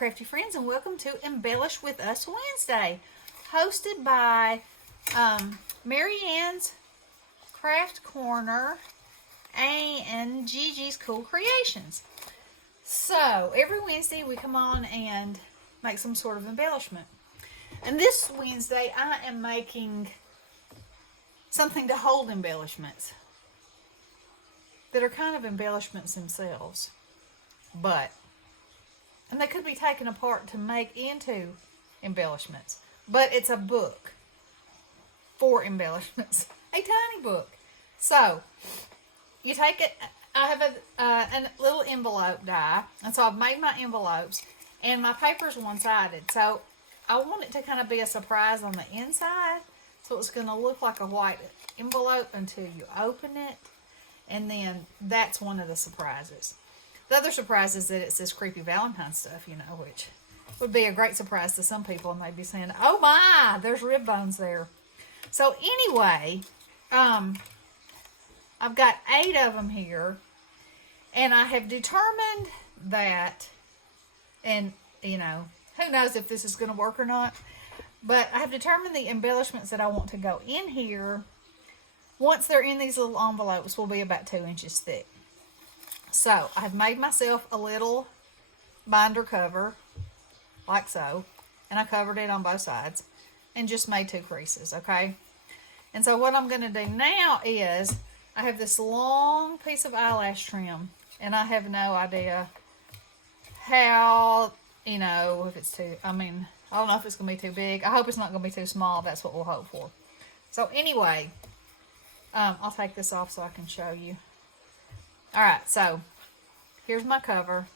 crafty friends, and welcome to Embellish with Us Wednesday, hosted by Marianne's Craft Corner and Gigi's Cool Creations. So every Wednesday we come on and make some sort of embellishment. And this Wednesday I am making something to hold embellishments that are kind of embellishments themselves, and they could be taken apart to make into embellishments. But it's a book for embellishments, a tiny book. So you take it. I have a little envelope die, and so I've made my envelopes, and my paper's one-sided. So I want it to kind of be a surprise on the inside. So it's going to look like a white envelope until you open it, and then that's one of the surprises. The other surprise is that it says creepy Valentine stuff, which would be a great surprise to some people, and they'd be saying, "Oh my, there's rib bones there." So anyway, I've got 8 of them here, and I have determined that, and who knows if this is going to work or not, but I have determined the embellishments that I want to go in here, once they're in these little envelopes, will be about 2 inches thick. So I've made myself a little binder cover, like so, and I covered it on both sides, and just made 2 creases, okay? And so what I'm going to do now is, I have this long piece of eyelash trim, and I have no idea how, if it's too, I don't know if it's going to be too big. I hope it's not going to be too small. That's what we'll hope for. So anyway, I'll take this off so I can show you. Alright, so here's my cover.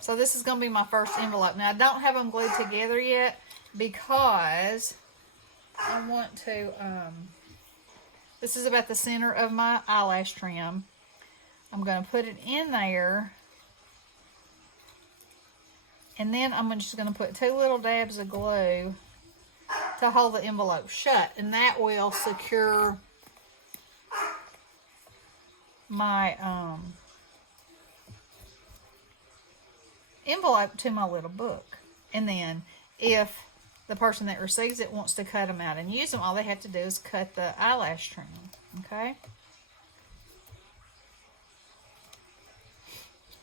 So this is going to be my first envelope. Now I don't have them glued together yet because I want to, this is about the center of my eyelash trim. I'm going to put it in there, and then I'm just going to put 2 little dabs of glue to hold the envelope shut, and that will secure my envelope to my little book. And then if the person that receives it wants to cut them out and use them, all they have to do is cut the eyelash trim. Okay,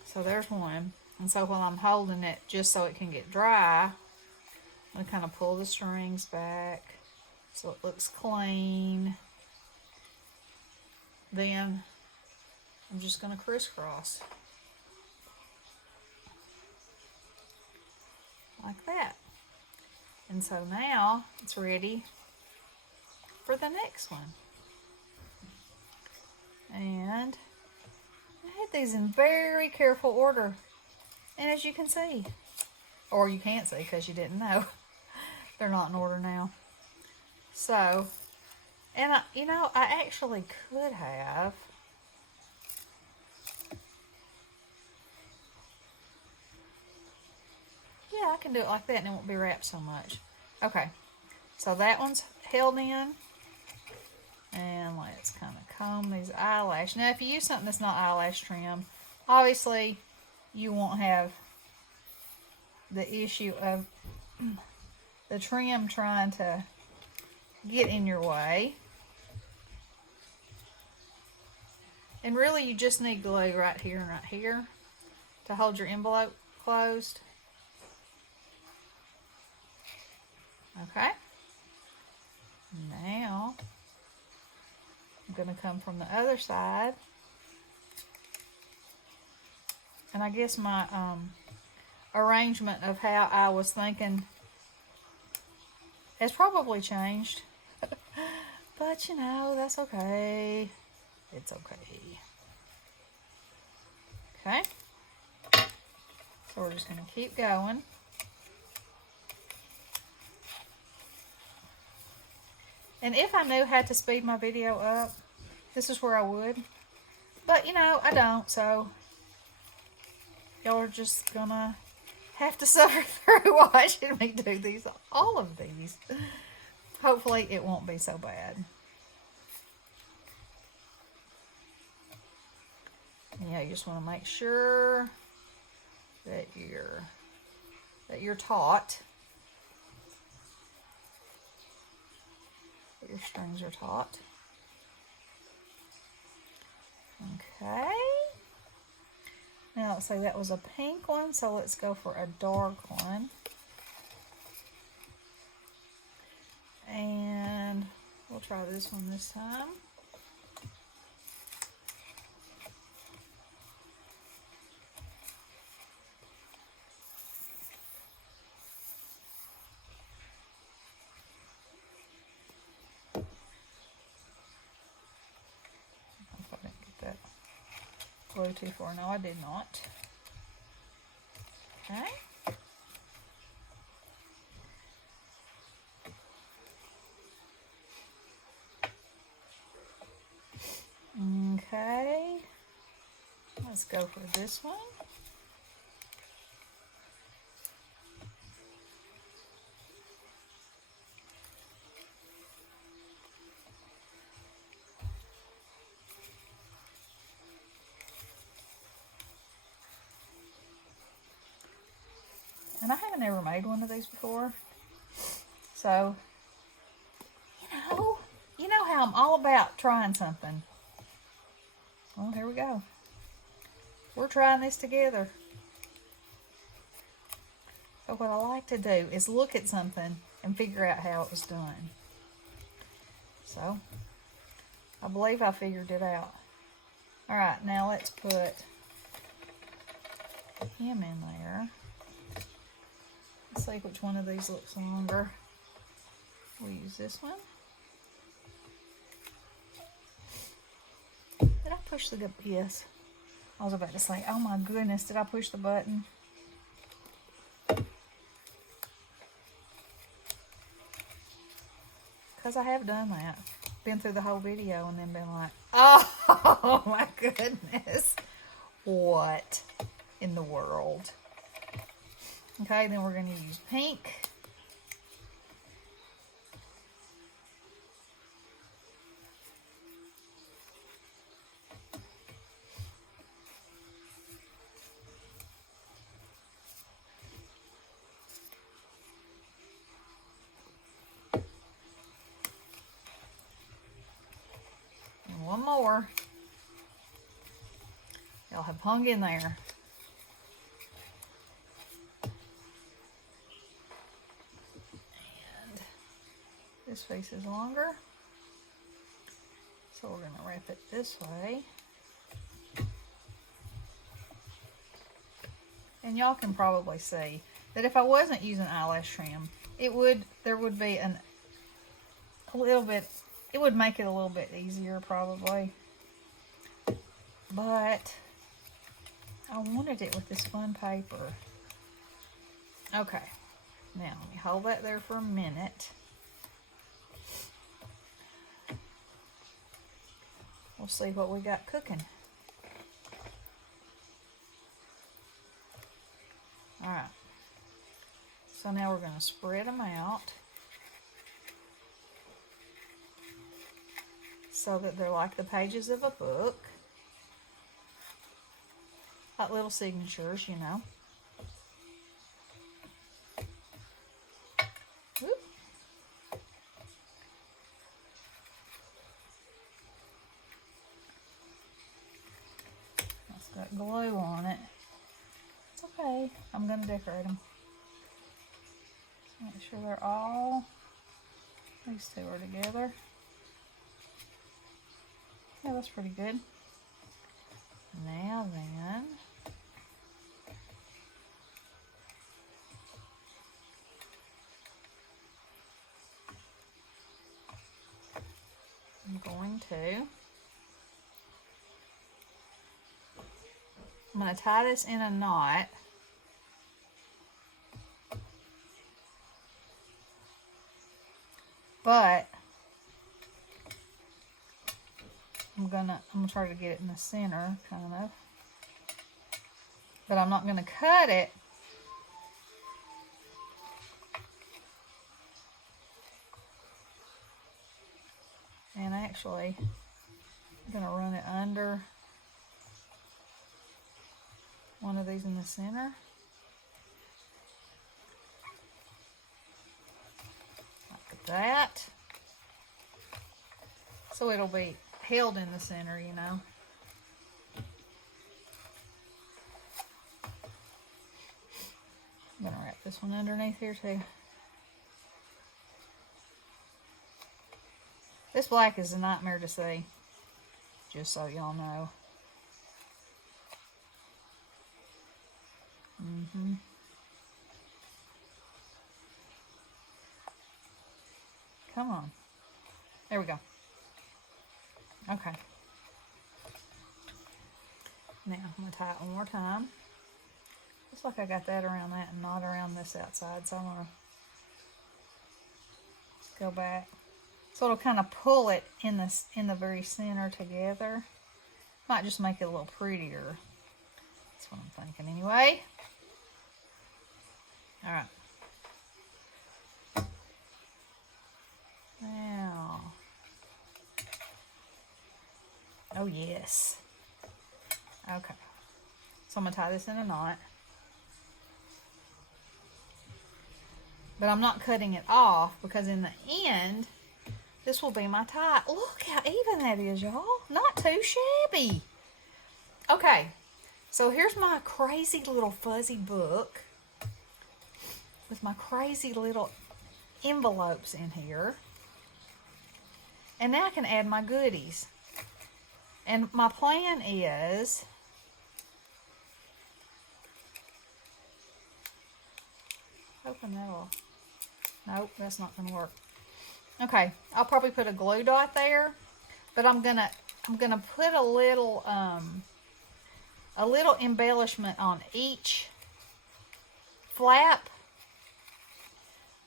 so there's one. And so while I'm holding it, just so it can get dry, I'm going to kind of pull the strings back so it looks clean. Then I'm just going to crisscross like that. And so now it's ready for the next one. And I had these in very careful order. And as you can see, or you can't see because you didn't know, they're not in order now. So, and I actually could have I can do it like that and it won't be wrapped so much. Okay, so that one's held in. And let's kind of comb these eyelashes. Now, if you use something that's not eyelash trim, obviously you won't have the issue of the trim trying to get in your way. And really you just need glue right here and right here to hold your envelope closed. Okay. Now I'm going to come from the other side. And I guess my arrangement of how I was thinking has probably changed. But that's okay. It's okay. Okay. So we're just going to keep going. And if I knew how to speed my video up, this is where I would. But, I don't, so y'all are just gonna have to suffer through watching me do all of these. Hopefully it won't be so bad. Yeah, you just want to make sure that your that you're taught. That your strings are taut. Okay. Now let's say that was a pink one, so let's go for a dark one. And we'll try this one this time. If I didn't get that glue too far. No, I did not. Okay. Okay, let's go for this one. And I haven't ever made one of these before, so you know how I'm all about trying something. Well, here we go. We're trying this together. So what I like to do is look at something and figure out how it was done. So, I believe I figured it out. Alright, now let's put him in there. Let's see which one of these looks longer. We'll use this one. Did I push the, yes. I was about to say, oh my goodness, did I push the button? Because I have done that. Been through the whole video and then been like, oh my goodness. What in the world? Okay, then we're going to use pink. One more. Y'all have hung in there. And this face is longer. So we're going to wrap it this way. And y'all can probably see that if I wasn't using eyelash trim, there would be a little bit. It would make it a little bit easier probably, but I wanted it with this fun paper. Okay, now let me hold that there for a minute. We'll see what we got cooking. All right, so now we're going to spread them out so that they're like the pages of a book. Like little signatures, you know. Oop. That's got glue on it. It's okay. I'm going to decorate them. Make sure they're all, these two are together. Yeah, that's pretty good. Now then, I'm going to tie this in a knot. But I'm gonna try to get it in the center, kind of. But I'm not gonna cut it. And actually, I'm gonna run it under one of these in the center. that. So it'll be held in the center, you know. I'm going to wrap this one underneath here too. This black is a nightmare to see, just so y'all know. Come on. There we go. Okay. Now, I'm going to tie it one more time. Looks like I got that around that and not around this outside, so I'm going to go back. So it'll kind of pull it in the very center together. Might just make it a little prettier. That's what I'm thinking anyway. All right. Now. Oh yes. Okay. So I'm going to tie this in a knot. But I'm not cutting it off because in the end, this will be my tie. Look how even that is, y'all. Not too shabby. Okay. So here's my crazy little fuzzy book with my crazy little envelopes in here. And now I can add my goodies. And my plan is hoping that'll, nope, that's not gonna work. Okay, I'll probably put a glue dot there, but I'm gonna put a little embellishment on each flap,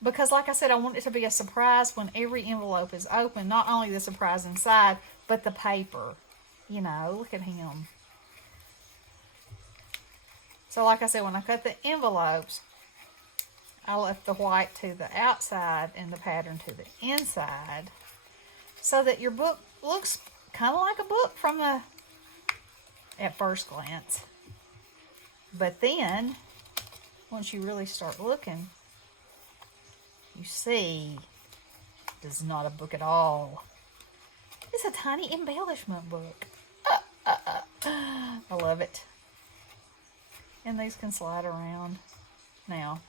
because like I said, I want it to be a surprise when every envelope is open. Not only the surprise inside, but the paper. You know, look at him. So like I said, when I cut the envelopes, I left the white to the outside and the pattern to the inside, so that your book looks kind of like a book from at first glance. But then, once you really start looking, you see it's not a book at all. It's a tiny embellishment book. I love it. And these can slide around. Now,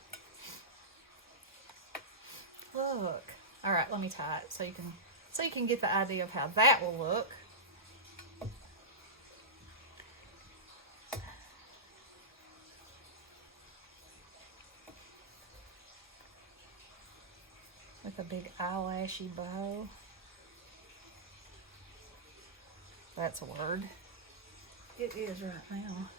look. All right, let me tie it so you can get the idea of how that will look. With a big eyelashy bow. That's a word. It is right now.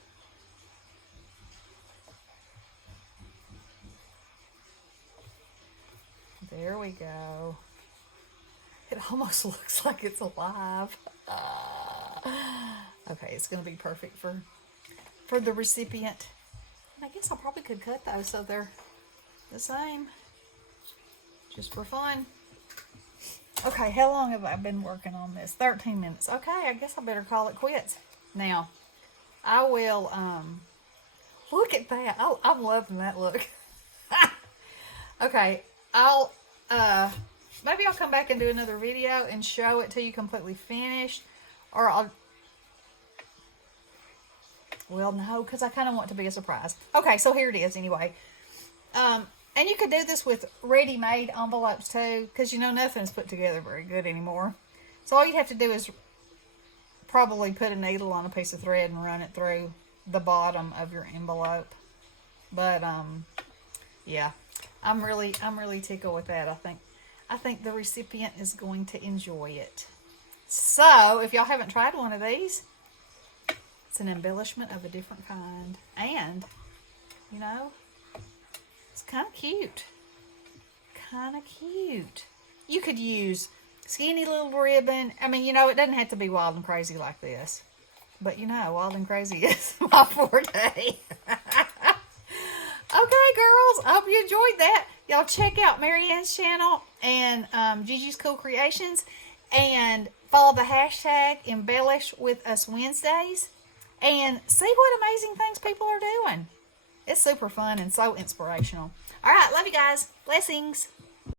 There we go. It almost looks like it's alive. Okay, it's going to be perfect for the recipient. And I guess I probably could cut those so they're the same. Just for fun. Okay, how long have I been working on this? 13 minutes. Okay, I guess I better call it quits. Now, I will, look at that. I'm loving that look. Okay, maybe I'll come back and do another video and show it to you completely finished. Or well, no, because I kind of want it to be a surprise. Okay, so here it is anyway. And you could do this with ready-made envelopes too, because you know nothing's put together very good anymore. So all you'd have to do is probably put a needle on a piece of thread and run it through the bottom of your envelope. But yeah, I'm really tickled with that. I think the recipient is going to enjoy it. So if y'all haven't tried one of these, it's an embellishment of a different kind, and you know, it's kind of cute. Kind of cute. You could use skinny little ribbon. I mean, you know, it doesn't have to be wild and crazy like this. But, you know, wild and crazy is my forte. Okay, girls. I hope you enjoyed that. Y'all check out Marianne's channel and Gigi's Cool Creations. And follow the hashtag Embellish with Us Wednesdays. And see what amazing things people are doing. It's super fun and so inspirational. All right, love you guys. Blessings.